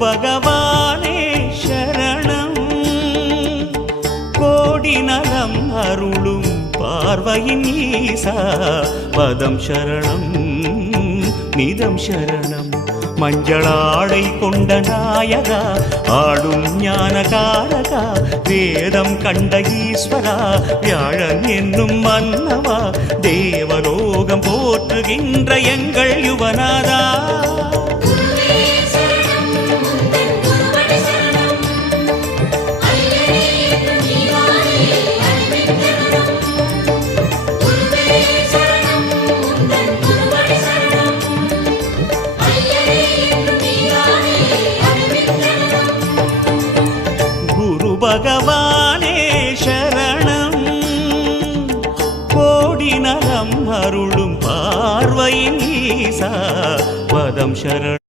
பகவானே சரணம். கோடி நலம் அருளும் பார்வையின் ஈசா பதம் சரணம் நிதம் சரணம். மஞ்சளாடை கொண்ட நாயகா ஆடும் ஞானகாரகா வேதம் கண்ட ஈஸ்வரா வியாழன் என்னும் மன்னவா தேவலோகம் போற்றுகின்ற எங்கள் யுவனாதா. பகவானே சரணம். கோடி நலம் அருளும் பார்வையின் ஈசா பதம் சரணம்.